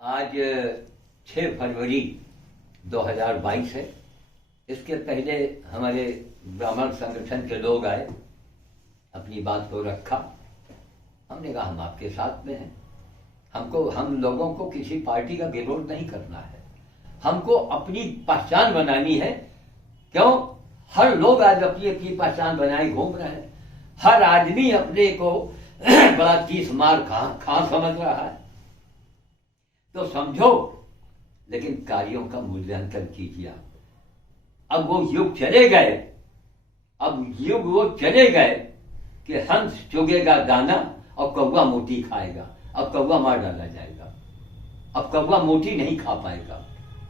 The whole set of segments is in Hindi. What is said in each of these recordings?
आज 6 फरवरी 2022 है। इसके पहले हमारे ब्राह्मण संगठन के लोग आए, अपनी बात को रखा। हमने कहा हम आपके साथ में हैं। हम लोगों को किसी पार्टी का विरोध नहीं करना है, हमको अपनी पहचान बनानी है। क्यों? हर लोग आज अपनी अपनी पहचान बनाए घूम रहे हैं। हर आदमी अपने को बड़ा तीस मार खा समझ रहा है। तो समझो, लेकिन कार्यों का मूल्यांकन कीजिए। अब वो युग चले गए, वो चले गए कि हंस चुगेगा दाना और कौवा मोटी खाएगा। अब कौवा मार डाला जाएगा, अब कौवा मोटी नहीं खा पाएगा।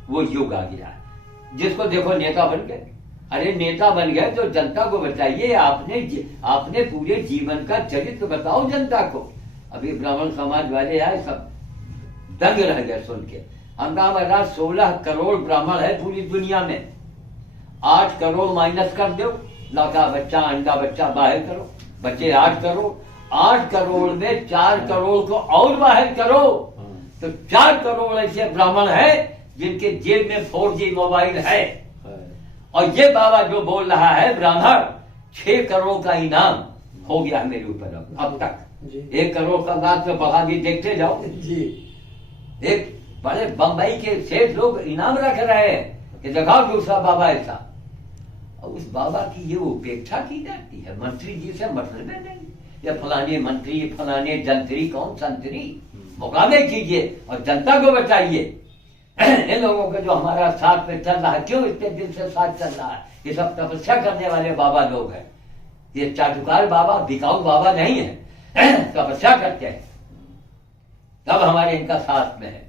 वो युग आ गया है। जिसको देखो नेता बन गए। अरे नेता बन गए तो जनता को बताइए, आपने पूरे जीवन का चरित्र बताओ जनता को। अभी ब्राह्मण समाज वाले आए, सब दंग रह गए सुन के। हम कहा महाराज 16 करोड़ ब्राह्मण है पूरी दुनिया में, 8 करोड़ माइनस कर दो, लड़का बच्चा अंडा बच्चा बाहर करो, बच्चे 8 करोड़। 8 करोड़ में 4 करोड़ को और बाहर करो तो 4 करोड़ ऐसे ब्राह्मण है जिनके जेब में 4G मोबाइल है। और ये बाबा जो बोल रहा है ब्राह्मण 6 करोड़ का इनाम हो गया मेरे ऊपर अब तक। 1 करोड़ का बात में बढ़ा भी देखते जाओ जी। एक बड़े बंबई के सेठ लोग इनाम रख रहे हैं कि दिखाओ दूसरा बाबा ऐसा। और उस बाबा की ये उपेक्षा की जाती है। मंत्री जी से मतलब नहीं, या फलाने मंत्री फलाने जंत्री कौन संतरी, मुकाबले कीजिए और जनता को बताइए। इन लोगों का जो हमारा साथ में चल रहा है, क्यों इतने दिन से साथ चल रहा है? ये सब तपस्या करने वाले बाबा लोग हैं। ये चाटुकार बाबा बिकाऊ बाबा नहीं है, तपस्या करते हैं, तब हमारे इनका साथ में है।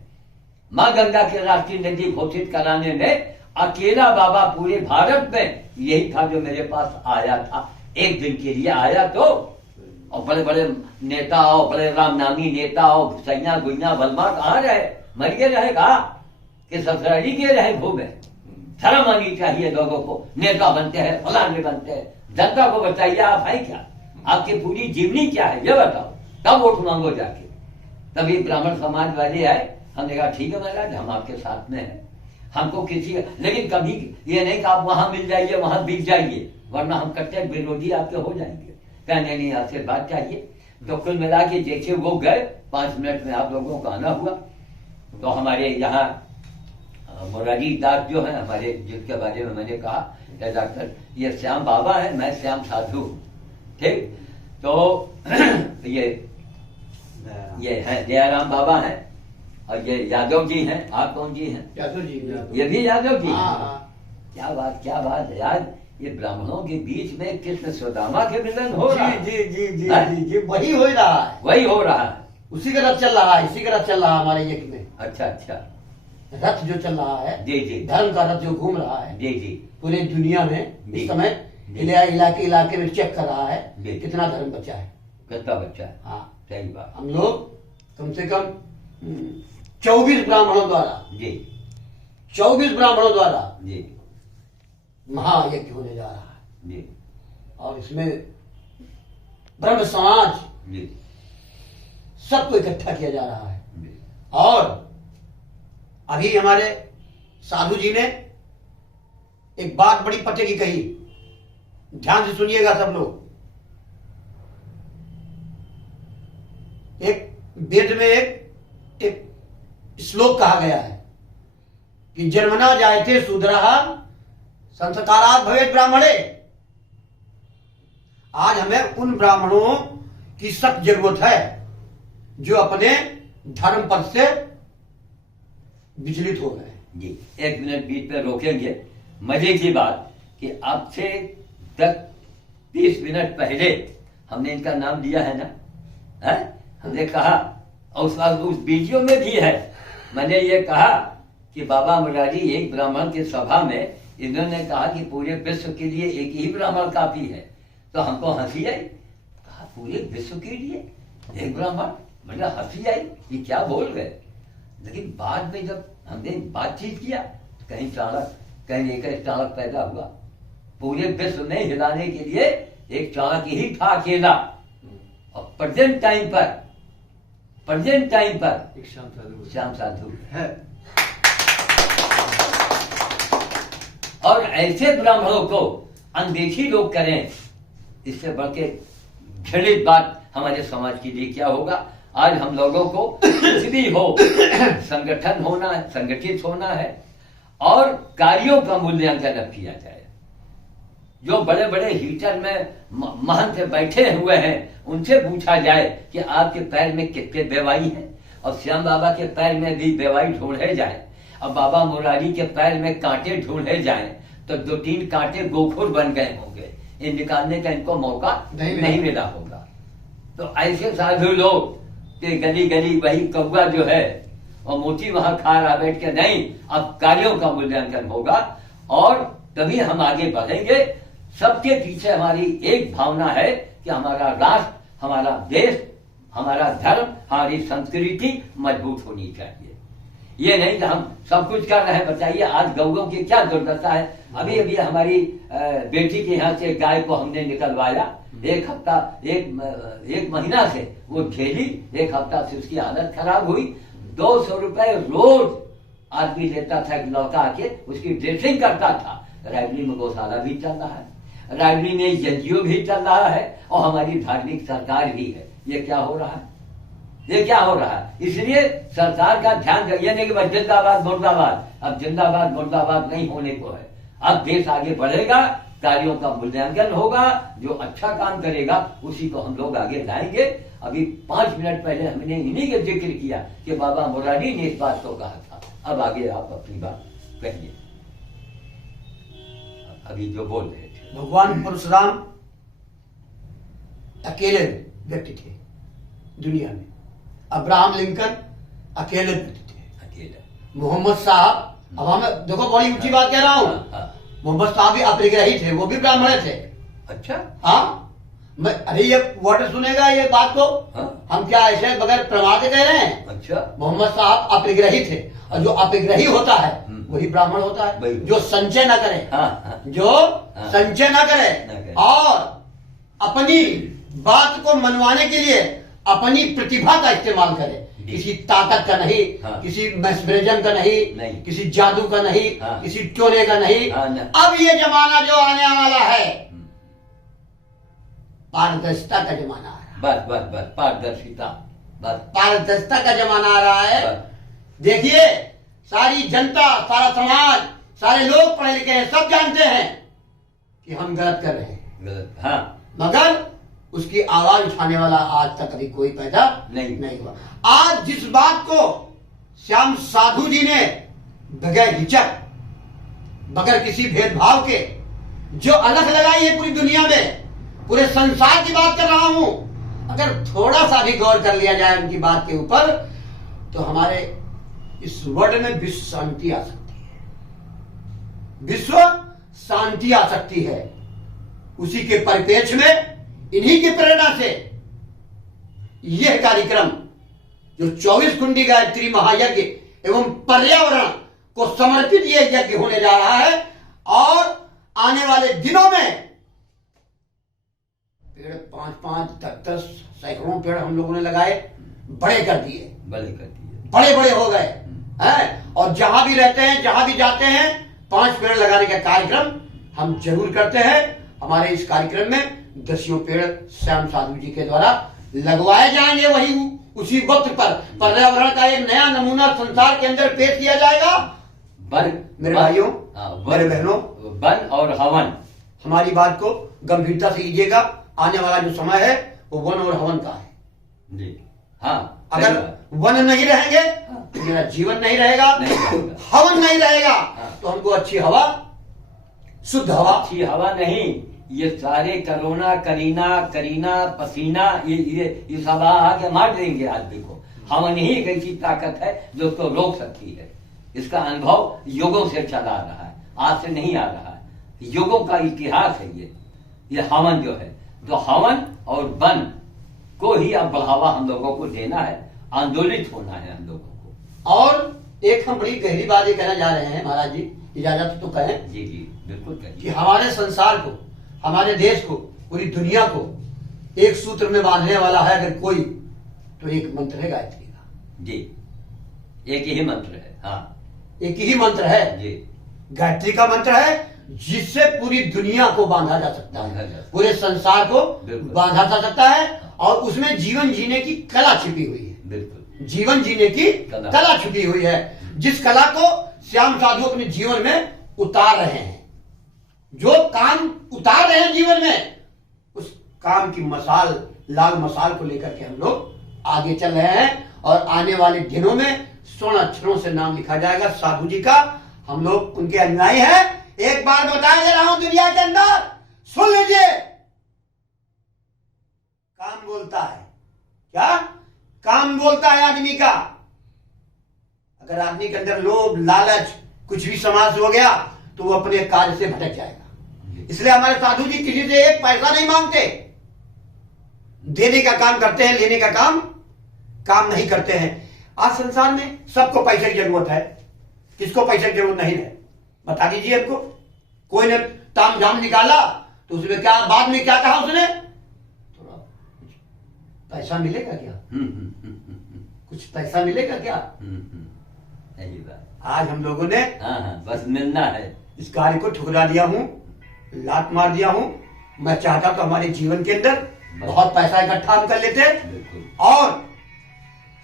माँ गंगा के राष्ट्रीय नदी घोषित कराने में अकेला बाबा पूरे भारत में यही था जो मेरे पास आया था। एक दिन के लिए आया तो, और बड़े बड़े नेता हो, बड़े राम नामी नेता हो, सैया गुइया बलमा कहाँ रहे? मर गए रहे कहा कि ससुराली के रहे घूमे। शर्म आनी चाहिए लोगों को। नेता बनते हैं, फलाने बनते हैं। जनता को बताइए आप है क्या, आपकी पूरी जीवनी क्या है ये बताओ, तब वोट मांगो जाके। तभी ब्राह्मण समाज वाले आए, हमने कहा ठीक है महाराज हम आपके साथ में हैं। हमको किसी, लेकिन कभी ये नहीं कि आप वहां मिल जाइए वहां बिक जाइए, वरना हम कट्टर विरोधी आपके हो जाएंगे। कहने नहीं आपसे बात चाहिए। तो कुल मिला के जैसे वो गए, 5 मिनट में आप लोगों का आना हुआ। तो हमारे यहाँ मोरारी दास जो है हमारे, जिसके बारे में मैंने कहा डॉक्टर, ये श्याम बाबा है, मैं श्याम साधु। ठीक, तो ये है दयाराम बाबा है, और ये यादव जी हैं। आप कौन जी हैं? यादव जी। ये भी यादव जी। हाँ। क्या बात है यार। ये ब्राह्मणों के बीच में कृष्ण सुदामा के मिलन हो रहा है। जी, वही हो रहा है, वही हो रहा है। उसी का रथ चल रहा है, इसी का रथ चल रहा है हमारे यज्ञ में। अच्छा रथ जो चल रहा है, जी, धर्म का रथ जो घूम रहा है जी, पूरे दुनिया में इस समय इलाके में चेक कर रहा है कितना धर्म बचा है, कितना बच्चा है। हाँ सही बात। हम लोग कम से कम 24 ब्राह्मणों द्वारा जी, 24 ब्राह्मणों द्वारा जी महायज्ञ होने जा रहा है जी। और इसमें ब्रह्म समाज जी सबको इकट्ठा किया जा रहा है। जी। और अभी हमारे साधु जी ने एक बात बड़ी पते की कही, ध्यान से सुनिएगा सब लोग। एक वेद में एक श्लोक कहा गया है कि जन्मना जायते शूद्रः संस्कारात् भवेत् ब्राह्मणे। आज हमें उन ब्राह्मणों की सख्त जरूरत है जो अपने धर्म पद से विचलित हो गए जी। 1 मिनट बीच में रोकेंगे। मजे की बात कि अब से 10-20 मिनट पहले हमने इनका नाम लिया है ना, है? हमने कहा, और उस वीडियो में भी है, मैंने ये कहा कि बाबा मुरारी एक ब्राह्मण की सभा में इन्होंने कहा कि पूरे विश्व के लिए एक ही ब्राह्मण काफी है। तो हमको हंसी आई। कहा पूरे विश्व के लिए एक ब्राह्मण, मतलब हंसी आई, ये क्या बोल गए। लेकिन बाद में जब हमने बातचीत किया, कहीं एक चाणक पैदा हुआ। पूरे विश्व में हिलाने के लिए एक चाणक ही था अकेला। और प्रेजेंट टाइम पर प्रेजेंट टाइम पर एक श्याम साधु है। और ऐसे ब्राह्मणों को अनदेखी लोग करें, इससे बढ़ के घृणित बात हमारे समाज के लिए क्या होगा। आज हम लोगों को कुछ भी हो संगठन होना है, संगठित होना है और कार्यों का मूल्यांकन अब किया जाए। जो बड़े बड़े हीटर में महंत बैठे हुए हैं उनसे पूछा जाए कि आपके पैर में कितने बेवाई हैं, और श्याम बाबा के पैर में भी बेवाई ढूंढे जाए, अब बाबा मुरारी के पैर में कांटे ढूंढे जाएं तो 2-3 कांटे गोखुर बन गए होंगे, इन निकालने का इनको मौका नहीं मिला होगा। तो ऐसे साधु लोग कि गली गली वही कौवा जो है और मोती वहां खा रहा बैठ के, नहीं, अब कार्यों का मूल्यांकन होगा और तभी हम आगे बढ़ेंगे। सबके पीछे हमारी एक भावना है कि हमारा राष्ट्र, हमारा देश, हमारा धर्म, हमारी संस्कृति मजबूत होनी चाहिए। ये नहीं कि हम सब कुछ कर रहे हैं। बताइए आज गौओं की क्या दुर्दशा है। अभी अभी हमारी बेटी के यहाँ से गाय को हमने निकलवाया, एक हफ्ता एक महीना से वो झेली, एक हफ्ता से उसकी हालत खराब हुई। 200 रुपए रोज आदमी लेता था, लौटा के उसकी ड्रेसिंग करता था। रायबरेली में गौशाला भी चल रहा है, रायबरेली में एनजीओ भी चल रहा है और हमारी धार्मिक सरकार भी है। ये क्या हो रहा है, ये क्या हो रहा है। इसलिए सरकार का ध्यान, ये नहीं कि बस जिंदाबाद मुर्दाबाद, अब जिंदाबाद मुर्दाबाद नहीं होने को है। अब देश आगे बढ़ेगा, कार्यों का मूल्यांकन होगा, जो अच्छा काम करेगा उसी को हम लोग आगे लाएंगे। अभी 5 मिनट पहले हमने इन्हीं के जिक्र किया कि बाबा मुरारी ने इस बात को कहा था। अब आगे आप अपनी बात कहिए, अभी जो बोल रहे थे। भगवान परशुराम अकेले व्यक्ति थे दुनिया में, अब्राहम लिंकन अकेले व्यक्ति थे, अकेले। मोहम्मद साहब, अब हमें देखो बड़ी ऊंची बात कह रहा हूँ, मोहम्मद साहब भी अपरिग्रही थे, वो भी ब्राह्मण थे। अच्छा, हाँ, अरे ये वर्ड सुनेगा ये बात को। हाँ? हम क्या ऐसे बगैर प्रमाण के कह रहे हैं। अच्छा, मोहम्मद साहब अपरिग्रही थे, और जो अपरिग्रही होता है वही ब्राह्मण होता है, जो संचय न करे। हाँ, जो संचय न करे और अपनी बात को मनवाने के लिए अपनी प्रतिभा का इस्तेमाल करे, किसी ताकत का नहीं, किसी मैस्मरिज्म का नहीं, किसी जादू का नहीं, किसी टोने का नहीं। अब ये जमाना जो आने वाला है पारदर्शिता का जमाना आ रहा है। बस पारदर्शिता, बस पारदर्शिता का जमाना आ रहा है। देखिए सारी जनता, सारा समाज, सारे लोग पढ़े लिखे हैं, सब जानते हैं कि हम गलत कर रहे हैं, गलत, हाँ, मगर उसकी आवाज उठाने वाला आज तक कभी कोई पैदा नहीं हुआ। आज जिस बात को श्याम साधु जी ने बगैर हिचक, बगैर किसी भेदभाव के जो अलग लगाई है पूरी दुनिया में, पूरे संसार की बात कर रहा हूं, अगर थोड़ा सा भी गौर कर लिया जाए उनकी बात के ऊपर तो हमारे इस वर्ल्ड में विश्व शांति आ सकती है, विश्व शांति आ सकती है। उसी के परिप्रेक्ष्य में, इन्हीं की प्रेरणा से यह कार्यक्रम जो 24 कुंडी गायत्री महायज्ञ एवं पर्यावरण को समर्पित यह यज्ञ होने जा रहा है, और आने वाले दिनों में पेड़ 5-5, 10-10 सैकड़ों पेड़ हम लोगों ने लगाए, बड़े कर दिए, बड़े बड़े हो गए हैं। और जहां भी रहते हैं, जहां भी जाते हैं, 5 पेड़ लगाने का कार्यक्रम हम जरूर करते हैं। हमारे इस कार्यक्रम में 10 पेड़ श्याम साधु जी के द्वारा लगवाए जाएंगे। वही उसी वक्त पर पर्यावरण का एक नया नमूना संसार के अंदर पेश किया जाएगा। मेरे भाइयों, मेरे बहनों, वन और हवन, हमारी बात को गंभीरता से लीजिएगा। आने वाला जो समय है वो वन और हवन का है जी। हाँ, अगर वन नहीं रहेंगे तो मेरा जीवन नहीं रहेगा, हवन नहीं रहेगा तो हमको अच्छी हवा, शुद्ध हवा, अच्छी हवा नहीं, ये सारे करोना, करीना, पसीना, ये सब आके मार देंगे आदमी को। हवन ही एक ऐसी ताकत है जो उसको रोक सकती है। इसका अनुभव युगों से चला आ रहा है, आज से नहीं आ रहा है, युगों का इतिहास है ये हवन जो है। तो हवन और वन को ही अब बढ़ावा हम लोगों को देना है, आंदोलित होना है हम लोगों को। और एक हम बड़ी गहरी बात ये कहना जा रहे हैं महाराज जी, इजाजत तो कहें। जी बिल्कुल कहिए। कि हमारे संसार को, हमारे देश को, पूरी दुनिया को एक सूत्र में बांधने वाला है अगर कोई, तो एक मंत्र है गायत्री। जी, एक ही मंत्र है। हाँ, एक ही मंत्र है जी, गायत्री का मंत्र है, जिससे पूरी दुनिया को बांधा जा सकता है, पूरे संसार को बांधा जा सकता है। और उसमें जीवन जीने की कला छिपी हुई है। बिल्कुल, जीवन जीने की कला छिपी हुई है, जिस कला को श्याम साधु अपने जीवन में उतार रहे हैं। जो काम उतार रहे हैं जीवन में, उस काम की मसाल, लाल मसाल को लेकर के हम लोग आगे चल रहे हैं। और आने वाले दिनों में स्वर्ण अक्षरों से नाम लिखा जाएगा साधु जी का। हम लोग उनके अनुयायी हैं। एक बार बताए दे रहा हूं दुनिया के अंदर, सुन लीजिए, काम बोलता है। क्या काम बोलता है आदमी का? अगर आदमी के अंदर लोभ, लालच, कुछ भी समाज से हो गया तो वो अपने कार्य से भटक जाएगा। इसलिए हमारे साधु जी किसी से एक पैसा नहीं मांगते, देने का काम करते हैं, लेने का काम नहीं करते हैं। आज संसार में सबको पैसे की जरूरत है, किसको पैसे की जरूरत नहीं है? बता दीजिए हमको। कोई ने ताम झाम निकाला तो उसमें क्या, बाद में क्या कहा उसने? थोड़ा पैसा मिलेगा क्या? कुछ पैसा मिलेगा क्या? सही बात। आज हम लोगों ने हाँ, बस मिलना है, इस कार्य को ठुकरा दिया हूं, लात मार दिया हूं। मैं चाहता तो हमारे जीवन के अंदर बहुत पैसा इकट्ठा हम कर लेते और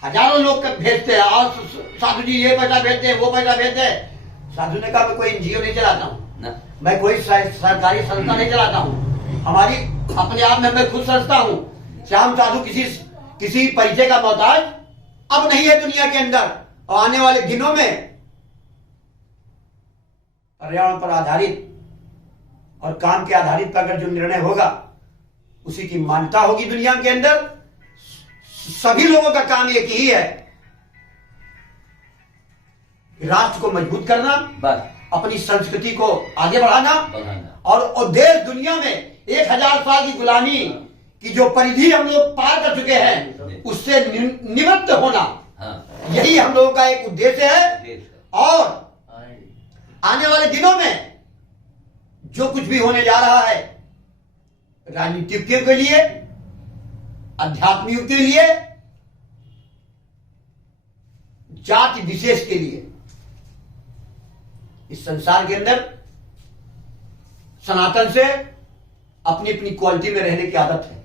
हजारों लोग भेजते हैं, और साधु जी ये पैसा भेजते हैं, वो पैसा भेजते हैं। साधु ने कहा मैं कोई एनजीओ नहीं चलाता हूँ, मैं कोई सरकारी संस्था नहीं चलाता हूँ, हमारी अपने आप में मैं खुद संस्था हूँ। श्याम साधु किसी परिचय का मोहताज अब नहीं है दुनिया के अंदर। और आने वाले दिनों में पर्यावरण पर आधारित और काम के आधारित पर अगर जो निर्णय होगा, उसी की मान्यता होगी दुनिया के अंदर। सभी लोगों का काम एक ही है, राष्ट्र को मजबूत करना, बस अपनी संस्कृति को आगे बढ़ाना और देश दुनिया में 1000 साल की गुलामी की जो परिधि हम लोग पार कर चुके हैं, उससे निवृत्त होना। यही हम लोगों का एक उद्देश्य है। और आने वाले दिनों में जो कुछ भी होने जा रहा है, राजनीतिज्ञों के लिए, अध्यात्मियों के लिए, जाति विशेष के लिए, इस संसार के अंदर सनातन से अपनी अपनी क्वालिटी में रहने की आदत है।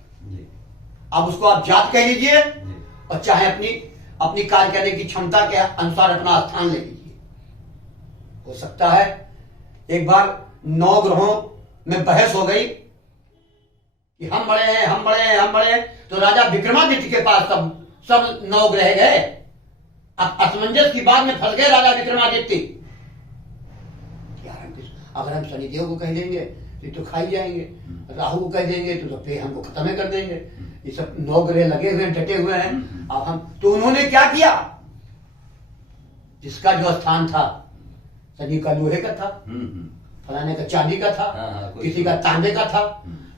अब उसको आप जात कह लीजिए और चाहे अपनी कार्य करने की क्षमता के अनुसार अपना स्थान ले लीजिए। हो सकता है एक बार 9 ग्रहों में बहस हो गई कि हम बड़े हैं, हम बड़े हैं, हम बड़े हैं, तो राजा विक्रमादित्य के पास सब 9 ग्रह गए। अब असमंजस की बात में फंस गए राजा विक्रमादित्य। अगर हम शनिदेव को कह देंगे तो खा ही जाएंगे, राहु को कह देंगे तो फिर हमको खत्म ही कर देंगे। ये सब 9 ग्रह लगे हुए हैं, डटे हुए हैं। अब हम तो उन्होंने क्या किया, जिसका जो स्थान था, शनि का लोहे का था, फलाने का चांदी का था, किसी का तांबे का था,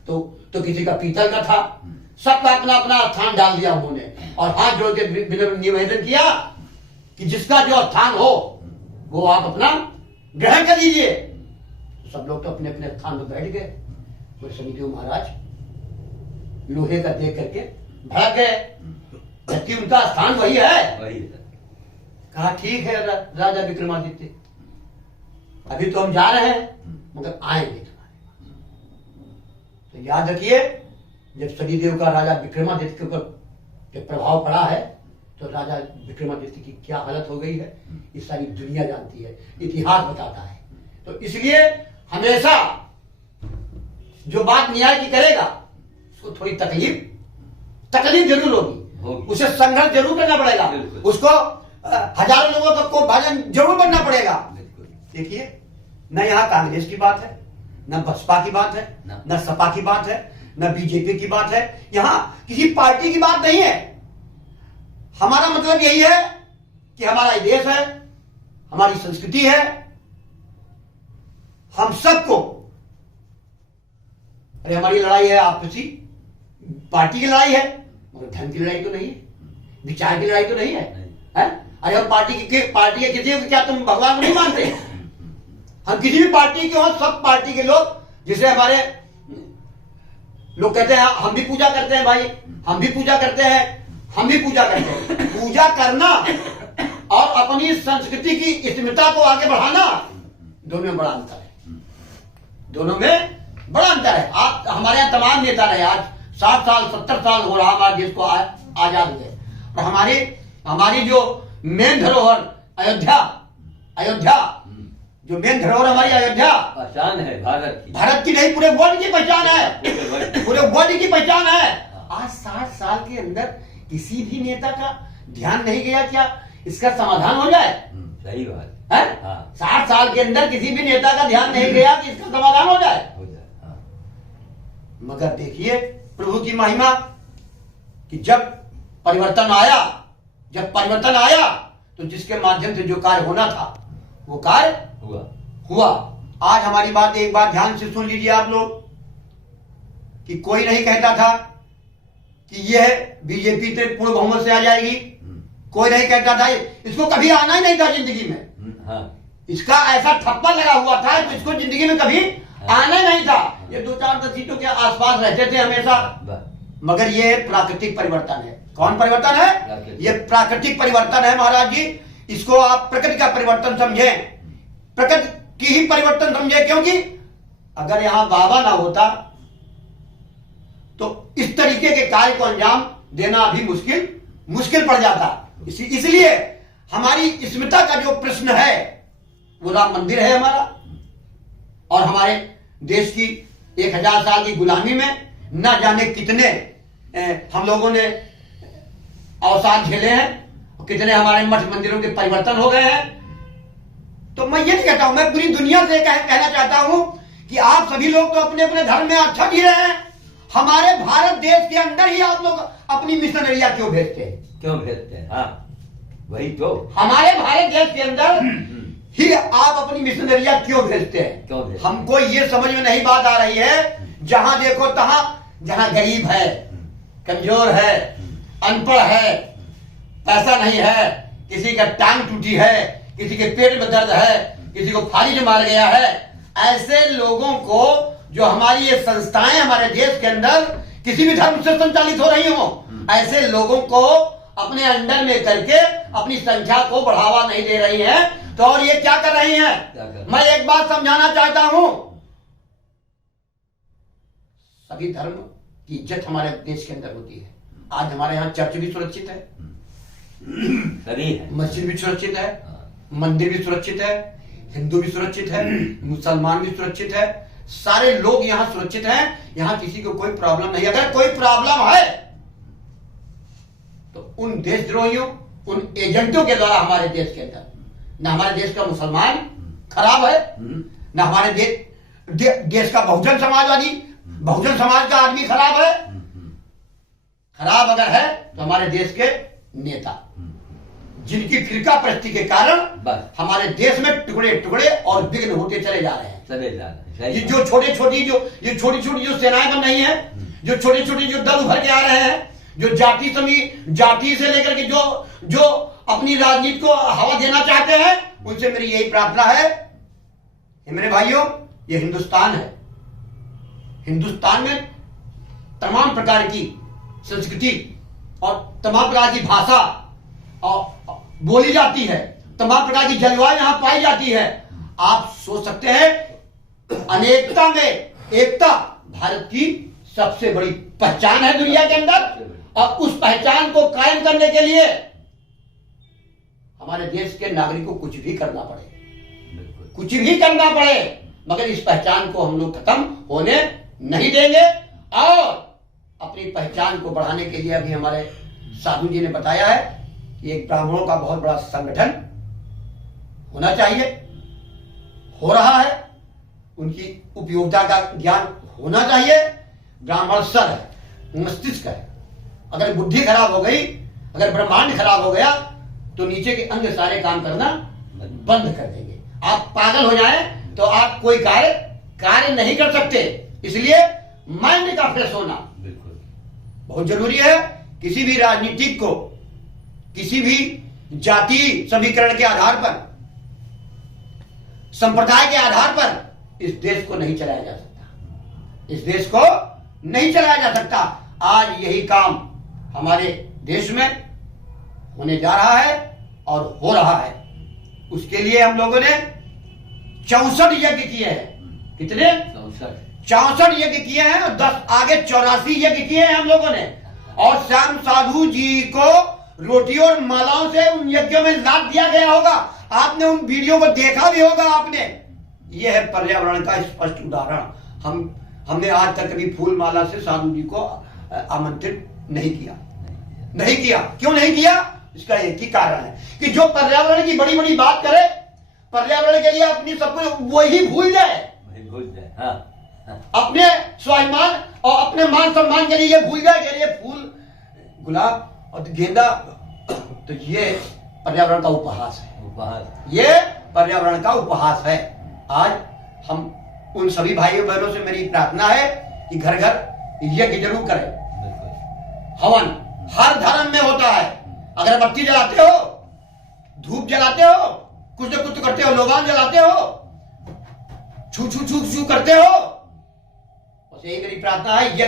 तो किसी का पीतल का था। सबका अपना अपना स्थान डाल दिया उन्होंने और हाथ जोड़ के निवेदन किया कि जिसका जो स्थान हो वो आप अपना ग्रहण कर लीजिए। सब लोग तो अपने अपने स्थान पर बैठ गए। बोले शनिदेव महाराज लोहे का देख करके भड़क गए, जबकि उनका स्थान वही है। कहा ठीक है राजा विक्रमादित्य, अभी तो हम जा रहे हैं मगर आएंगे तुम्हारे पास। तो याद रखिए, जब शनिदेव का राजा विक्रमादित्य के ऊपर जब प्रभाव पड़ा है तो राजा विक्रमादित्य की क्या हालत हो गई है, ये सारी दुनिया जानती है, इतिहास बताता है। तो इसलिए हमेशा जो बात न्याय की करेगा उसको थोड़ी तकलीफ जरूर होगी, उसे संघर्ष जरूर करना पड़ेगा, उसको हजारों लोगों को भाजन जरूर बनना पड़ेगा। देखिए, न यहाँ कांग्रेस की बात है, न बसपा की बात है, न सपा की बात है, न बीजेपी की बात है, यहाँ किसी पार्टी की बात नहीं है। हमारा मतलब यही है कि हमारा देश है, हमारी संस्कृति है, हम सबको, अरे हमारी लड़ाई है आपसी पार्टी की लड़ाई है, मगर धर्म की लड़ाई तो नहीं है, विचार की लड़ाई तो नहीं है, है? अरे हम पार्टी के किसी को, क्या तुम भगवान को नहीं मानते? हम किसी भी पार्टी के हो, सब पार्टी के लोग, जिसे हमारे लोग कहते हैं हम भी पूजा करते हैं भाई, हम भी पूजा करते हैं, हम भी पूजा करते हैं। पूजा करना और अपनी संस्कृति की स्मिता को आगे बढ़ाना, दोनों में बड़ा अंतर है। दोनों में बड़ा अंतर है। आप हमारे यहाँ तमाम नेता रहे, आज 60 साल 70 साल हो रहा हमारे देश को आजाद हुए, और हमारी जो मेन धरोहर अयोध्या जो मेन धरोहर हमारी अयोध्या पहचान है भारत की नहीं, पूरे वर्ल्ड की पहचान है, पूरे वर्ल्ड की पहचान है। आज 60 साल के अंदर किसी भी नेता का ध्यान नहीं गया क्या इसका समाधान हो जाए? सही बात है। हाँ। 60 साल के अंदर किसी भी नेता का ध्यान नहीं गया कि इसका समाधान हो जाए। हाँ। मगर देखिए प्रभु की महिमा कि जब परिवर्तन आया तो जिसके माध्यम से जो कार्य होना था वो कार्य हुआ। आज हमारी बात एक बार ध्यान से सुन लीजिए आप लोग, कि कोई नहीं कहता था कि यह बीजेपी से पूर्ण बहुमत से आ जाएगी। कोई नहीं कहता था, इसको कभी आना ही नहीं था जिंदगी में। हाँ। इसका ऐसा ठप्पा लगा हुआ था तो इसको जिंदगी में कभी आना ही नहीं था। ये 2-4 सीटों के आसपास रहते थे हमेशा। मगर ये प्राकृतिक परिवर्तन है। कौन परिवर्तन है? ये प्राकृतिक परिवर्तन है महाराज जी। इसको आप प्रकृति का परिवर्तन समझें, प्रकृति की ही परिवर्तन समझे, क्योंकि अगर यहां बाबा ना होता तो इस तरीके के कार्य को अंजाम देना अभी मुश्किल पड़ जाता। इसलिए हमारी स्मिता का जो प्रश्न है वो राम मंदिर है हमारा, और हमारे देश की 1000 साल की गुलामी में न जाने कितने हम लोगों ने अवसाद झेले हैं, कितने हमारे मठ मंदिरों के परिवर्तन हो गए हैं। तो मैं ये नहीं कहता हूं, मैं पूरी दुनिया से कहना चाहता हूं कि आप सभी लोग तो अपने अपने धर्म में अच्छा जी रहे हैं। हमारे भारत देश के अंदर ही आप लोग अपनी मिशनरियां क्यों भेजते हैं? हाँ, वही तो। हमारे भारत देश के अंदर ही आप अपनी मिशनरियां क्यों भेजते हैं? हमको ये समझ में नहीं बात आ रही है। जहां देखो तहां, जहां गरीब है, कमजोर है, अनपढ़ है, पैसा नहीं है, किसी का टांग टूटी है, किसी के पेट में दर्द है, किसी को फाली में मार गया है, ऐसे लोगों को जो हमारी ये संस्थाएं हमारे देश के अंदर किसी भी धर्म से संचालित हो रही हो, ऐसे लोगों को अपने अंडर में करके अपनी संख्या को बढ़ावा नहीं दे रही हैं। तो और ये क्या कर रही हैं? मैं एक बात समझाना चाहता हूं, सभी धर्म की इज्जत हमारे देश के अंदर होती है। आज हमारे यहाँ चर्च भी सुरक्षित है, मस्जिद भी सुरक्षित है, मंदिर भी सुरक्षित है, हिंदू भी सुरक्षित है, मुसलमान भी सुरक्षित है, सारे लोग यहाँ सुरक्षित हैं। यहाँ किसी को कोई प्रॉब्लम नहीं। अगर कोई प्रॉब्लम है तो उन देशद्रोहियों, उन एजेंटों के द्वारा हमारे देश के अंदर, न हमारे देश का मुसलमान खराब है, न हमारे देश का बहुजन समाज का आदमी खराब है। खराब अगर है तो हमारे देश के नेता, जिनकी फिरका प्रस्ती के कारण हमारे देश में टुकड़े टुकड़े और विघ्न होते चले जा रहे हैं। ये जो छोटी छोटी जो सेनाएं बन रही हैं, जो छोटे छोटे जो दल उभर के आ रहे हैं, जो जाति से लेकर के जो अपनी राजनीति को हवा देना चाहते हैं, उनसे मेरी यही प्रार्थना है, मेरे भाइयों, ये हिंदुस्तान है। हिंदुस्तान में तमाम प्रकार की संस्कृति और तमाम प्रकार की भाषा और बोली जाती है, तमाम प्रकार की जलवायु यहां पाई जाती है। आप सोच सकते हैं, अनेकता में एकता भारत की सबसे बड़ी पहचान है दुनिया के अंदर, और उस पहचान को कायम करने के लिए हमारे देश के नागरिकों को कुछ भी करना पड़े, मगर इस पहचान को हम लोग खत्म होने नहीं देंगे। और अपनी पहचान को बढ़ाने के लिए अभी हमारे साधु जी ने बताया है कि एक ब्राह्मणों का बहुत बड़ा संगठन होना चाहिए, हो रहा है, उनकी उपयोगिता का ज्ञान होना चाहिए। ब्राह्मण सर है, मस्तिष्क है, अगर बुद्धि खराब हो गई, अगर ब्रह्मांड खराब हो गया तो नीचे के अंग सारे काम करना बंद कर देंगे। आप पागल हो जाएं तो आप कोई कार्य नहीं कर सकते। इसलिए माइंड का फ्रेश होना बहुत जरूरी है। किसी भी राजनीतिक को किसी भी जाति समीकरण के आधार पर, संप्रदाय के आधार पर इस देश को नहीं चलाया जा सकता। इस देश को नहीं चलाया जा सकता। आज यही काम हमारे देश में होने जा रहा है और हो रहा है। उसके लिए हम लोगों ने 64 यज्ञ किए हैं। कितने? 64 यज्ञ किए हैं और 10 आगे 84 यज्ञ किए हैं हम लोगों ने। और श्याम साधु जी को रोटी और मालाओं से उन यज्ञों में लाद दिया गया होगा। आपने उन वीडियो को देखा भी होगा आपने। यह है पर्यावरण का स्पष्ट उदाहरण। हमने आज तक कभी फूल माला से साधु जी को आमंत्रित नहीं किया। क्यों नहीं किया? इसका एक ही कारण है कि जो पर्यावरण की बड़ी बड़ी बात करे, पर्यावरण के लिए अपनी सब कुछ वही भूल जाए। हाँ। अपने स्वाभिमान और अपने मान सम्मान के लिए ये भूल जाए कि ये फूल, गुलाब और गेंदा, तो ये पर्यावरण का उपहास है। ये पर्यावरण का उपहास है। आज हम उन सभी भाइयों बहनों से मेरी प्रार्थना है कि घर घर यज्ञ जरूर करें। हवन हर धर्म में होता है। अगरबत्ती जलाते हो, धूप जलाते हो, कुछ न कुछ करते हो, लोबान जलाते हो, छू छू छू छू करते हो। बस यही मेरी प्रार्थना है।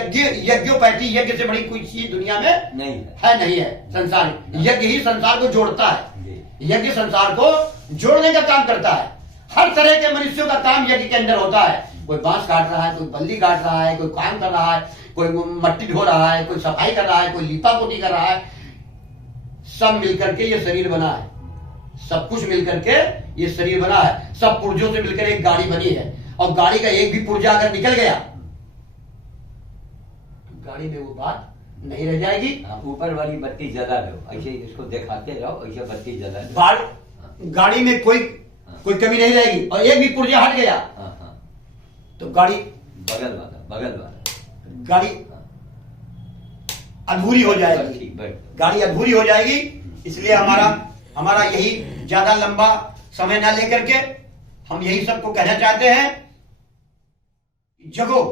यज्ञोपैथी, यज्ञ से बड़ी कोई चीज दुनिया में नहीं है। संसार यज्ञ ही संसार को जोड़ता है। यज्ञ संसार को जोड़ने का काम करता है। हर तरह के मनुष्यों का काम यज्ञ के अंदर होता है। कोई बांस काट रहा है, कोई बल्ली काट रहा है, कोई काम कर रहा है, कोई मट्टी ढो रहा है, कोई सफाई कर रहा है, कोई लीपा पोती कर रहा है। सब मिलकर के ये शरीर बना है। सब कुछ मिलकर के ये शरीर बना है। सब पुर्जों से मिलकर एक गाड़ी बनी है। और गाड़ी का एक भी पुर्जा अगर निकल गया तो गाड़ी में वो बात नहीं रह जाएगी। ऊपर वाली बत्ती जला दो, ऐसे इसको दिखाते रहो, ऐसे बत्ती जला दो। गाड़ी में कोई कमी नहीं रहेगी। और एक भी पुर्जा हट गया तो गाड़ी बगल वाला गाड़ी अधूरी हो जाएगी। गाड़ी अधूरी हो जाएगी। इसलिए हमारा यही ज्यादा लंबा समय ना लेकर के हम यही सबको कहना चाहते हैं, जगो,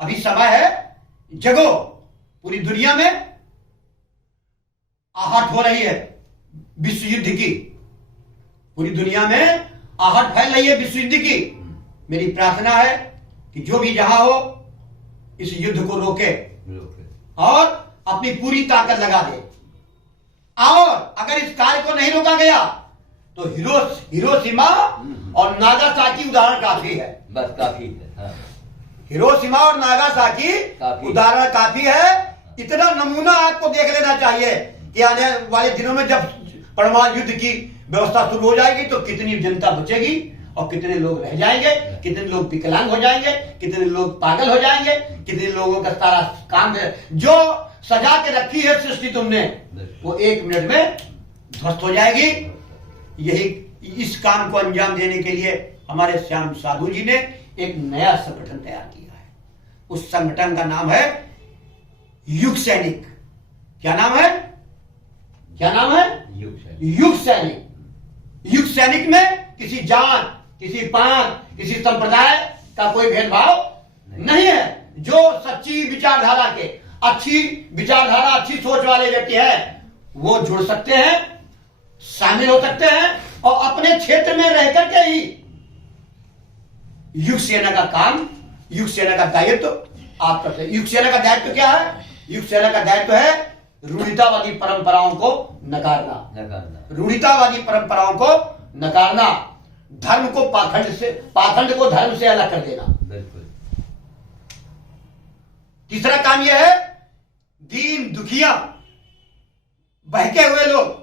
अभी समय है, जगो। पूरी दुनिया में आहट हो रही है विश्व युद्ध की। पूरी दुनिया में आहट फैल रही है विश्व युद्ध की। मेरी प्रार्थना है कि जो भी जहां हो इस युद्ध को रोके और अपनी पूरी ताकत लगा दे। और अगर इस कार्य को नहीं रोका गया तो हिरोशिमा और नागासाकी उदाहरण काफी है। बस काफी है। हाँ। हिरोशिमा और नागासाकी उदाहरण काफी है। इतना नमूना आपको देख लेना चाहिए कि आने वाले दिनों में जब परमाणु युद्ध की व्यवस्था शुरू हो जाएगी तो कितनी जनता बचेगी और कितने लोग रह जाएंगे, कितने लोग विकलांग हो जाएंगे, कितने लोग पागल हो जाएंगे, कितने लोगों का सारा काम है जो सजा के रखी है सृष्टि तुमने, वो 1 मिनट में ध्वस्त हो जाएगी। यही इस काम को अंजाम देने के लिए हमारे श्याम साधु जी ने एक नया संगठन तैयार किया है। उस संगठन का नाम है युग सैनिक। क्या नाम है? युग सैनिक। युग सैनिक में किसी जात, किसी पंथ, किसी संप्रदाय का कोई भेदभाव नहीं है। जो सच्ची विचारधारा के, अच्छी विचारधारा, अच्छी सोच वाले व्यक्ति हैं वो जुड़ सकते हैं, शामिल हो सकते हैं और अपने क्षेत्र में रह करके ही युग सेना का काम, युग सेना का दायित्व आप करते हैं। युग सेना का दायित्व क्या है? युग सेना का दायित्व है रूढ़ितावादी परंपराओं को नकारना। रूढ़ितावादी परंपराओं को नकारना, धर्म को पाखंड को धर्म से अलग कर देना। बिल्कुल। तीसरा काम यह है, दीन दुखिया बहके हुए लोग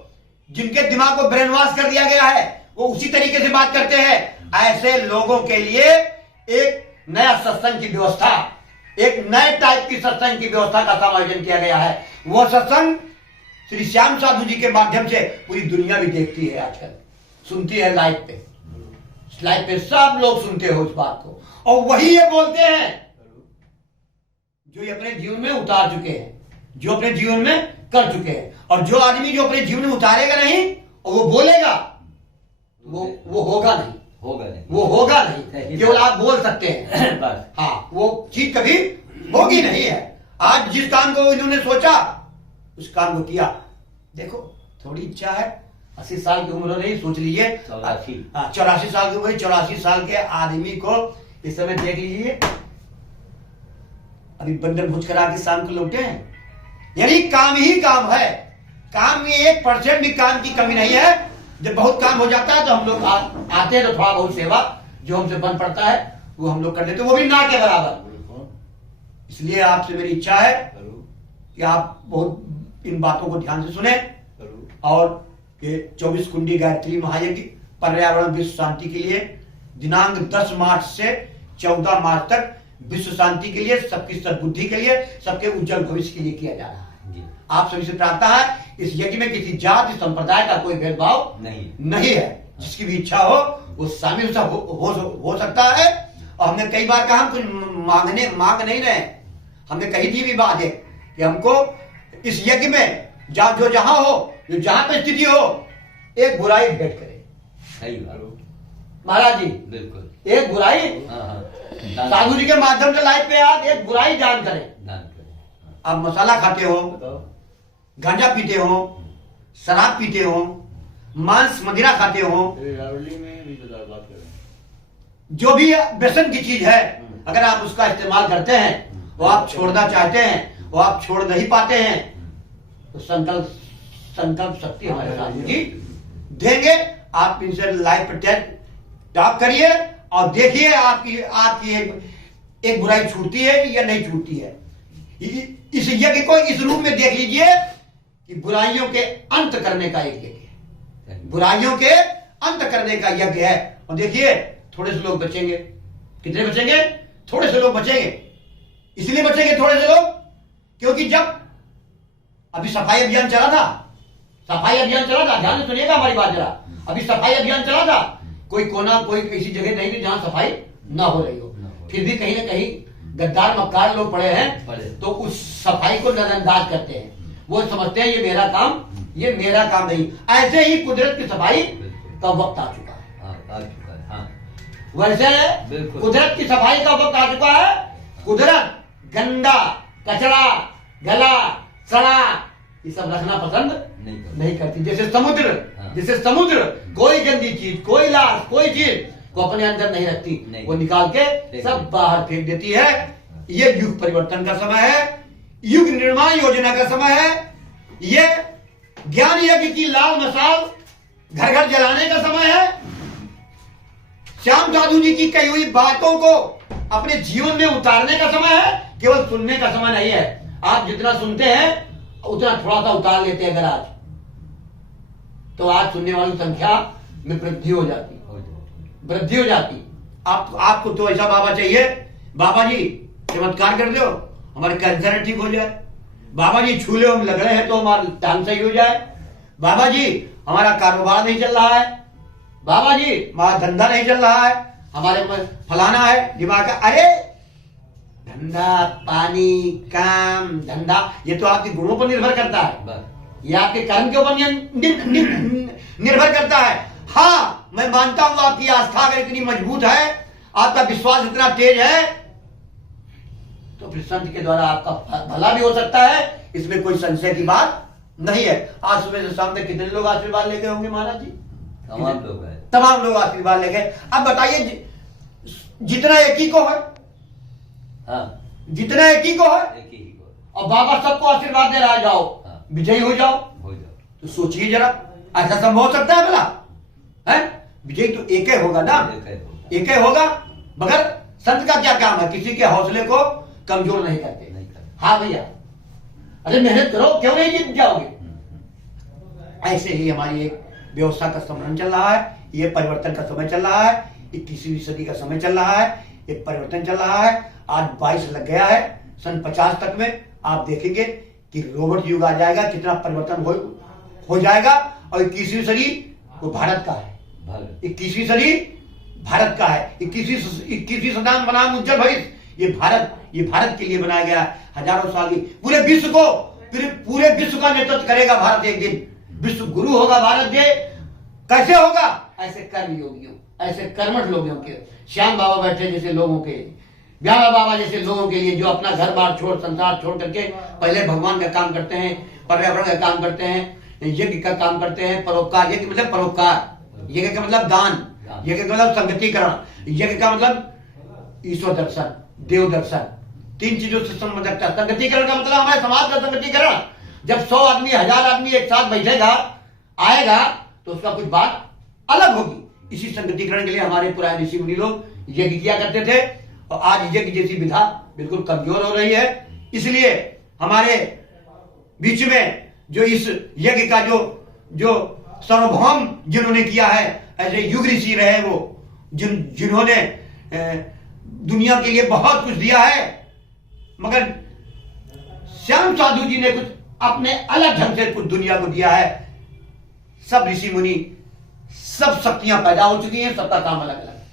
जिनके दिमाग को ब्रेन वॉश कर दिया गया है वो उसी तरीके से बात करते हैं। ऐसे लोगों के लिए एक नया सत्संग की व्यवस्था, एक नए टाइप की सत्संग की व्यवस्था का समायोजन किया गया है। वो सत्संग श्री श्याम साधु जी के माध्यम से पूरी दुनिया भी देखती है, आजकल सुनती है। लाइव पे सब लोग सुनते हो इस बात को और वही ये बोलते हैं जो ये अपने जीवन में उतार चुके हैं, जो अपने जीवन में कर चुके हैं। और जो आदमी जो अपने जीवन में उतारेगा नहीं और वो बोलेगा वो होगा नहीं। केवल आप बोल सकते हैं बस। हाँ, वो चीज कभी होगी नहीं है। आज जिस काम को इन्होंने सोचा उस काम को किया। देखो, थोड़ी इच्छा है, 80 साल की उम्र नहीं, सोच लीजिए 84 साल की उम्र। 84 साल के आदमी को इस समय देख लीजिए, अभी बंदर भुज करा के शाम को लौटे हैं। यानी काम ही काम है, काम में 1% भी काम की कमी नहीं है। जब बहुत काम हो जाता है तो हम लोग आते हैं तो थोड़ा बहुत सेवा जो हमसे बन पड़ता है वो हम लोग कर देते, वो भी ना के बराबर। इसलिए आपसे मेरी इच्छा है कि आप बहुत इन बातों को ध्यान से सुने और कि 24 कुंडी गायत्री महायज्ञ पर्यावरण विश्व शांति के लिए दिनांक 10 मार्च से 14 मार्च तक विश्व शांति के लिए, सबकी सद्बुद्धि के लिए, सबके उज्जवल भविष्य के लिए किया जा रहा है। आप सभी से प्रार्थना है इस यज्ञ में किसी जाति संप्रदाय का कोई भेदभाव नहीं है। जिसकी भी इच्छा हो वो शामिल हो सकता है। और हमने कई बार कहा हम कुछ मांग नहीं रहे, हमने कही थी भी बात है कि हमको इस यज्ञ में जहां हो, जो जहां पर स्थिति हो, एक बुराई भेंट करे। सही बात महाराज जी, बिल्कुल एक बुराई साधु जी के माध्यम से लाइफ पे आप एक बुराई दान करें। आप मसाला खाते हो, गांजा पीते हो, शराब पीते हो, मांस मदिरा खाते हो, जो भी व्यसन की चीज है, अगर आप उसका इस्तेमाल करते हैं, वो आप छोड़ना चाहते हैं, वो आप छोड़ नहीं पाते हैं, तो संकल्प शक्ति हमारे साधु जी देंगे। आप इनसे लाइफ पे टॉप करिए और देखिए आपकी एक बुराई छूटती है या नहीं छूटती है। इस यज्ञ को इस रूप में देख लीजिए कि बुराइयों के अंत करने का एक यज्ञ है, बुराइयों के अंत करने का यज्ञ है। और देखिए थोड़े से लोग बचेंगे। कितने बचेंगे? थोड़े से लोग बचेंगे। इसलिए बचेंगे थोड़े से लोग क्योंकि जब अभी सफाई अभियान चला था, ध्यान से सुनिएगा हमारी बात जरा। अभी सफाई अभियान चला था, कोई कोना कोई ऐसी जगह नहीं थी जहां सफाई ना हो रही हो, फिर भी कहीं ना कहीं गद्दार मक्कार लोग पड़े हैं तो उस सफाई को नजरअंदाज करते हैं। वो समझते हैं ये मेरा काम नहीं। ऐसे ही कुदरत की सफाई का वक्त आ चुका है। वैसे कुदरत की सफाई का वक्त आ चुका है। कुदरत गंदा कचरा गला सड़ा ये सब रखना पसंद नहीं करती। जैसे समुद्र कोई गंदी चीज, कोई लाश, कोई चीज को अपने अंदर नहीं रखती, वो निकाल के सब बाहर फेंक देती है। ये युग परिवर्तन का समय है, युग निर्माण योजना का समय है, ये ज्ञान यज्ञ की लाल मसाल घर घर जलाने का समय है। श्याम साधु जी की कही हुई बातों को अपने जीवन में उतारने का समय है, केवल सुनने का समय नहीं है। आप जितना सुनते हैं उतना थोड़ा सा उतार लेते हैं। अगर आज तो आज सुनने वाली संख्या में वृद्धि हो जाती। आपको तो ऐसा बाबा चाहिए, बाबा जी चमत्कार कर दो, हमारे कैंसर ठीक हो जाए। बाबा जी छू लो, हम लग रहे हैं तो हमारा टांग सही हो जाए। बाबा जी हमारा कारोबार नहीं चल रहा है, बाबा जी हमारा धंधा नहीं चल रहा है, हमारे फलाना है दिमाग का। अरे धंधा पानी काम धंधा ये तो आपके गुणों पर निर्भर करता है, ये आपके कर्म के ऊपर निर्भर करता है। हाँ मैं मानता हूं आपकी आस्था अगर इतनी मजबूत है, आपका विश्वास इतना तेज है, तो फिर संत के द्वारा आपका भला भी हो सकता है, इसमें कोई संशय की बात नहीं है। आज सुबह से शाम तक कितने लोग आशीर्वाद लेके होंगे महाराज जी? तमाम लोग आशीर्वाद लेके। अब बताइए जितना एक ही को है, जितना एक ही को है, और बाबा सबको आशीर्वाद दे रहा है, जाओ विजयी हो जाओ। तो सोचिए जरा, ऐसा संभव हो सकता है भला? है विजयी तो एक ही होगा ना, एक ही होगा। मगर संत का क्या काम है? किसी के हौसले को कमजोर नहीं करते। हाँ भैया, अरे मेहनत करो, क्यों नहीं जीत जाओगे? ऐसे ही हमारी एक व्यवस्था का स्मरण चल रहा है, ये परिवर्तन का समय चल रहा है, 21वीं सदी का समय चल रहा है, ये परिवर्तन चल रहा है। आज 22 लग गया है, सन 50 तक में आप देखेंगे कि रोबोट युग आ जाएगा, कितना परिवर्तन हो जाएगा। और 21वीं सदी वो भारत का है, 21वीं सदी भारत का है, 21वीं सदी बनाम उज्जवल भविष्य ये भारत के लिए बनाया गया है। हजारों साल की पूरे विश्व का नेतृत्व करेगा भारत। एक दिन विश्व गुरु होगा भारत के। कैसे होगा? ऐसे कर्म योगियों, ऐसे कर्मठ लोगों के, श्याम बाबा बैठे जैसे लोगों के, ब्याह बाबा जैसे लोगों के लिए, जो अपना घर बार छोड़ संसार छोड़ करके पहले भगवान का काम करते हैं, पर्यावरण का काम करते हैं, यज्ञ का काम करते हैं। परोपकार, यज्ञ मतलब परोपकार, यज्ञ का मतलब दान, यज्ञ का मतलब संगतिकरण, यज्ञ का मतलब ईश्वर दर्शन, देव दर्शन, 3 चीजों से संबंध रखता है। संगतिकरण का मतलब हमारे समाज का संगतिकरण, जब 100 आदमी 1000 आदमी एक साथ बैठेगा आएगा तो उसका कुछ बात अलग होगी। इसी संगतिकरण के लिए हमारे पुराने ऋषि मुनि लोग यज्ञ किया करते थे और आज यज्ञ जैसी विधा बिल्कुल कमजोर हो रही है। इसलिए हमारे बीच में जो इस यज्ञ का जो सार्वभौम जिन्होंने किया है, ऐसे युग ऋषि रहे वो जिन्होंने दुनिया के लिए बहुत कुछ दिया है, मगर श्याम साधु जी ने कुछ अपने अलग ढंग से कुछ दुनिया को दिया है। सब ऋषि मुनि सब शक्तियां पैदा हो चुकी हैं, सबका काम अलग अलग है,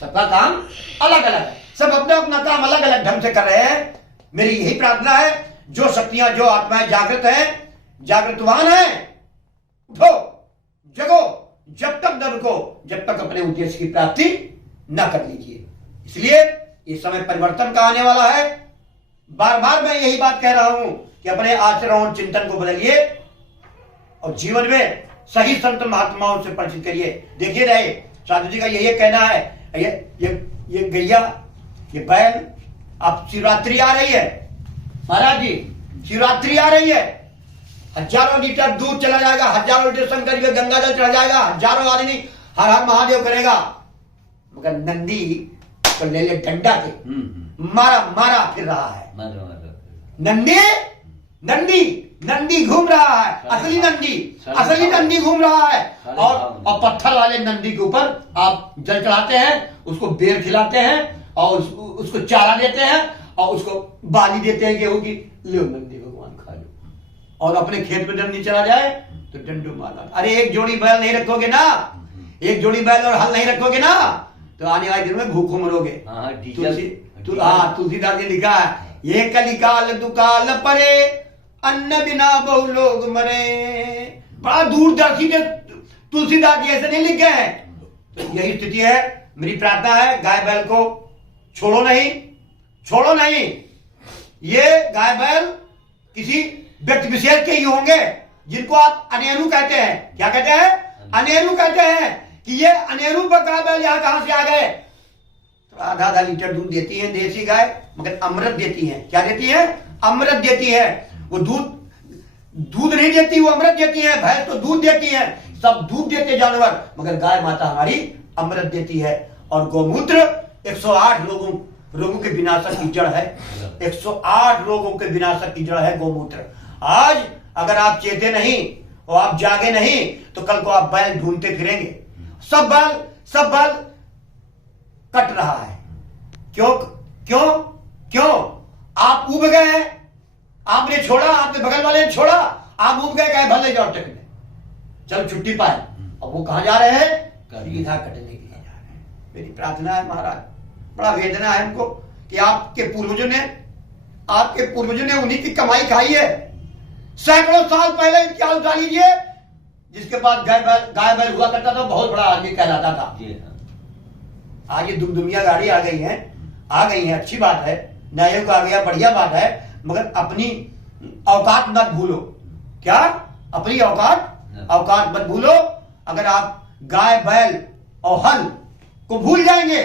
सबका काम अलग अलग है, सब अपना अपना काम अलग अलग ढंग से कर रहे हैं। मेरी यही प्रार्थना है, जो शक्तियां जो आत्माएं जागृत हैं, जागृतवान हैं, उठो जगो, जब तक न रुको, जब तक अपने उद्देश्य की प्राप्ति न कर लीजिए। इसलिए इस समय परिवर्तन का आने वाला है। बार बार मैं यही बात कह रहा हूं कि अपने आचरण और चिंतन को बदलिए और जीवन में सही संत महात्माओं से परिचित करिए। देखिए रहे साधु जी का यही कहना है, ये गैया, ये बैल, अब शिवरात्रि आ रही है महाराज जी, शिवरात्रि आ रही है, हजारों लीटर दूध चला जाएगा, हजारों लीटर शंकर जी गंगा जल चला जाएगा, हजारों आदमी हर हर महादेव करेगा, मगर नंदी तो ले ले डंडा के मारा मारा फिर रहा है। नंदी घूम रहा है, असली नंदी घूम रहा है। और पत्थर वाले नंदी के ऊपर आप जल चढ़ाते हैं, उसको बेर खिलाते हैं और उसको चारा देते हैं और उसको बाली देते हैं गेहूं की, लो नंदी भगवान खा लो। और अपने खेत में जब नहीं चला जाए तो डंडो मारना। अरे एक जोड़ी बैल नहीं रखोगे ना, एक जोड़ी बैल और हल नहीं रखोगे ना, तो आने वाले दिन में भूखों मरोगे। तुलसीदास ने लिखा है, ये कलिकाल दुकाल परे, अन्न बिना बहु लोग मरे। बड़ा दूरदर्शी ने तुलसीदास जी ऐसे नहीं लिखे हैं। तो यही स्थिति है। मेरी प्रार्थना है, गाय बैल को छोड़ो नहीं। ये गाय बैल किसी व्यक्ति विशेष के ही होंगे जिनको आप अनेरू कहते हैं। क्या कहते हैं? अनेरू कहते हैं कि ये अनेरू पर गाय बैल यहां कहां से आ गए। तो आधा लीटर दूध देती है देसी गाय, मगर अमृत देती है। क्या देती है? अमृत देती है। वो दूध नहीं देती, वो अमृत देती है। भैंस तो दूध देती है, सब दूध देते जानवर, मगर गाय माता हमारी अमृत देती है। और गौमूत्र 108 रोगों के विनाशक की जड़ है। 108 रोगों के विनाशक की जड़ है गौमूत्र। आज अगर आप चेते नहीं और आप जागे नहीं तो कल को आप बैल ढूंढते फिरेंगे। सब बैल कट रहा है। क्यों? आप उब गए हैं, आपने छोड़ा, आपके बगल वाले ने छोड़ा, आप उब गए, कहे भले जाओ टेकने, चल छुट्टी पाए। अब वो कहां जा रहे हैं? सीधा कटने के लिए जा रहे हैं। मेरी प्रार्थना है महाराज, बड़ा वेदना है हमको कि आपके पूर्वजों ने उन्हीं की कमाई खाई है। सैकड़ों साल पहले इतिहास उठा लीजिए, जिसके पास गाय बैल हुआ करता था बहुत बड़ा आदमी कहलाता था। आज ये दुमदुमिया गाड़ी आ गई है, अच्छी बात है, नया युग आ गया, बढ़िया बात है, मगर अपनी औकात मत भूलो। क्या? अपनी औकात मत भूलो। अगर आप गाय बैल और हल को भूल जाएंगे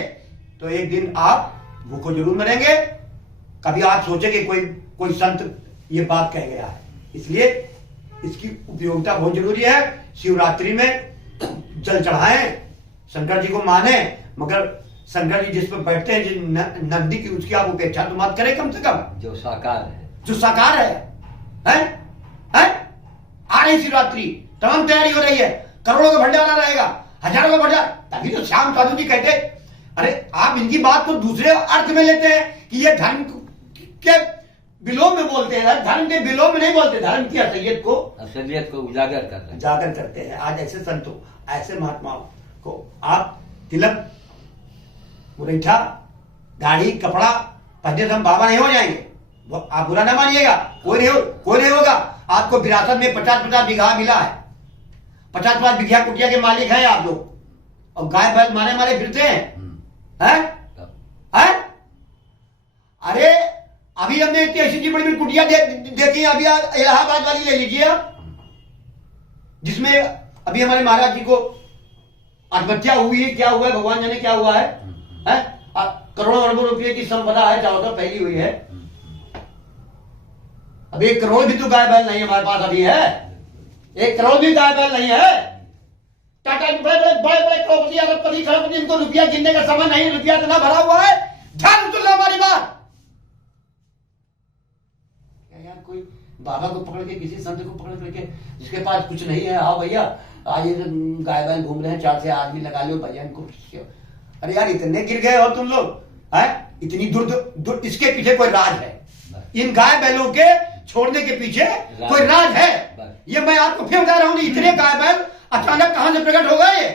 तो एक दिन आप भूखों जरूर मरेंगे। कभी आप सोचेंगे कोई संत ये बात कह गया है। इसलिए इसकी उपयोगिता बहुत जरूरी है। शिवरात्रि में जल चढ़ाएं, शंकर जी को माने, मगर शंकर जी जिस पर बैठते हैं, जिस नंदी की, उसकी आप उपेक्षा तो मत करें कम से कम। जो साकार है। आ रही शिवरात्रि, तमाम तैयारी हो रही है, करोड़ों का भंडारा रहेगा, हजारों का भंडारा। तभी तो श्याम साधु जी कहते, अरे आप इनकी बात को दूसरे अर्थ में लेते हैं कि ये धर्म के विलोम में बोलते हैं। धर्म के विलोम में नहीं बोलते, धर्म की असलियत को उजागर करते हैं। आज ऐसे संतों, ऐसे महात्माओं को आप तिलक, मुरैठा, दाढ़ी, कपड़ा पहले तो हम बाबा नहीं हो जाएंगे। वो आप बुरा ना मानिएगा, कोई नहीं होगा। आपको विरासत में 50-50 बीघा मिला है, 50-50 बीघा कुटिया के मालिक हैं आप लोग, और गाय बैल मारे फिरते हैं। अरे अभी हमने ऐसी बड़ी कुटिया देखी, अभी इलाहाबाद वाली ले लीजिए आप, जिसमें अभी हमारे महाराज जी को आत्महत्या हुई है। क्या हुआ है भगवान जाने क्या हुआ है? करोड़ों अरबों रुपए की संपदा है, चारों तरफ फैली हुई है। अब 1 करोड़ भी तो गाय बैल नहीं हमारे पास अभी है, 1 करोड़ भी गाय बैल नहीं है। टाटा बड़े बड़े करोड़पति अरबपति खरबपति, इनको रुपया गिनने का समय नहीं, रुपया इतना भरा हुआ है। ध्यान सुन लो हमारी बात। यार कोई बाबा को पकड़ के, किसी संत को पकड़ करके, जिसके पास कुछ नहीं है, आओ भैया आज ये गाय बैल घूम रहे हैं, 4 से आदमी लगा लो भैया इनको। अरे यार इतने गिर गए हो तुम लोग, है इतनी दूर, इसके पीछे कोई राज है, इन गाय बैलों के छोड़ने के पीछे कोई राज है। ये मैं आपको फिर बता रहा हूं, इतने गाय बैल अचानक कहां से प्रकट हो गए।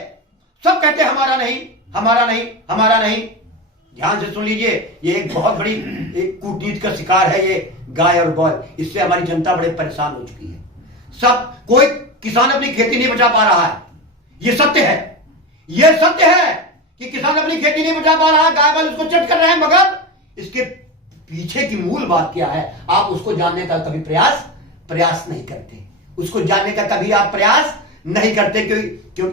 सब कहते हैं हमारा नहीं, हमारा नहीं, हमारा नहीं। ध्यान से सुन लीजिए, ये एक बहुत बड़ी एक कूटनीति का शिकार है ये गाय और बैल। इससे हमारी जनता बड़े परेशान हो चुकी है। सब कोई किसान अपनी खेती नहीं बचा पा रहा है, ये सत्य है, ये सत्य है कि किसान अपनी खेती नहीं बचा पा रहा है, गाय बैल उसको चट कर रहे हैं। मगर इसके पीछे की मूल बात क्या है, आप उसको जानने का कभी प्रयास नहीं करते, उसको जानने का कभी आप प्रयास नहीं करते। क्यों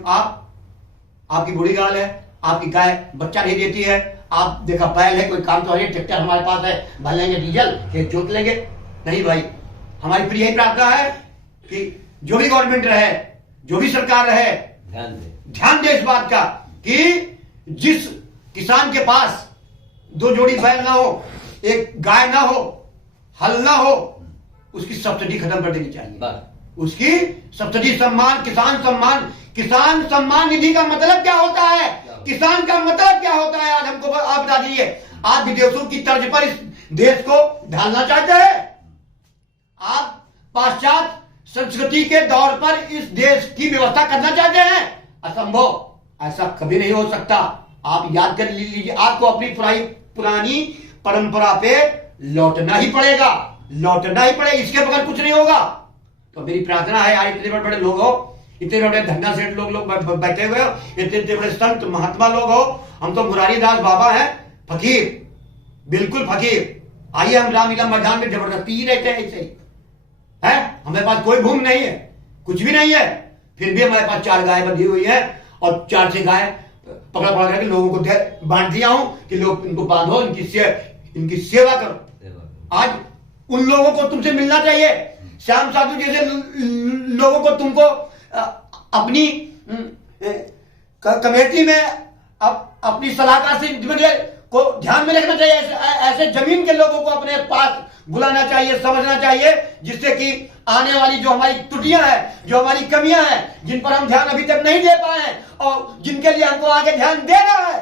आपकी बुरी गाल है, आपकी गाय बच्चा नहीं देती है, आप देखा बैल है, कोई काम तो है, ट्रैक्टर हमारे पास है, भर लेंगे डीजल, खेत जोत लेंगे। नहीं भाई, हमारी प्रिय यही प्रार्थना है कि जो भी गवर्नमेंट रहे, जो भी सरकार रहे, ध्यान दे इस बात का कि जिस किसान के पास 2 जोड़ी बैल ना हो, 1 गाय ना हो, हल ना हो, उसकी सब्सिडी खत्म कर देनी चाहिए। उसकी सब्सिडी, सम्मान, किसान सम्मान निधि का मतलब क्या होता है, किसान का मतलब क्या होता है, आज हमको आप बता दीजिए। आप विदेशों की तर्ज पर इस देश को ढालना चाहते हैं, आप पाश्चात्य संस्कृति के दौर पर इस देश की व्यवस्था करना चाहते हैं। असंभव, ऐसा कभी नहीं हो सकता। आप याद कर लीजिए, आपको अपनी पुरानी परंपरा पे लौटना ही पड़ेगा, लौटना ही पड़ेगा, इसके बगैर कुछ नहीं होगा। तो मेरी प्रार्थना है यार, इतने बड़े लोग हो, इतने बड़े धन्ना सेठ लोग बैठे हुए हो, इतने बड़े संत महात्मा लोग हो, हम तो मुरारी दास बाबा हैं, फकीर, बिल्कुल फकीर। आइए हम रामलीला मैदान में जबरदस्ती ही रहते हैं, ऐसे ही है। हमारे पास कोई भूमि नहीं है, कुछ भी नहीं है, फिर भी हमारे पास 4 गाय बंधी हुई है और 4 से गाय पकड़ करके लोगों को बांट दिया हूं कि लोग इनको बांधो, इनकी सेवा करो। आज उन लोगों को तुमसे मिलना चाहिए, श्याम साधु जैसे लोगों को तुमको अपनी कमेटी में अपनी सलाहकार से को ध्यान में रखना चाहिए। ऐसे जमीन के लोगों को अपने पास बुलाना चाहिए, समझना चाहिए, जिससे कि आने वाली जो हमारी त्रुटियां हैं, जो हमारी कमियां हैं, जिन पर हम ध्यान अभी तक नहीं दे पाए हैं और जिनके लिए हमको आगे ध्यान देना है,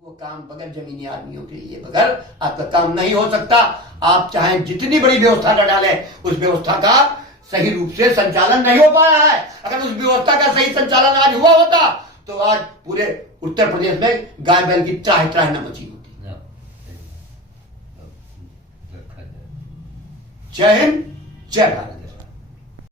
वो काम बगैर जमीनी आदमियों के लिए बगैर आपका काम नहीं हो सकता। आप चाहे जितनी बड़ी व्यवस्था कर डालें, उस व्यवस्था का सही रूप से संचालन नहीं हो पाया है। अगर उस व्यवस्था का सही संचालन आज हुआ होता तो आज पूरे उत्तर प्रदेश में गाय बैल की त्राह न मची होती। जय हिंद, जय भारत।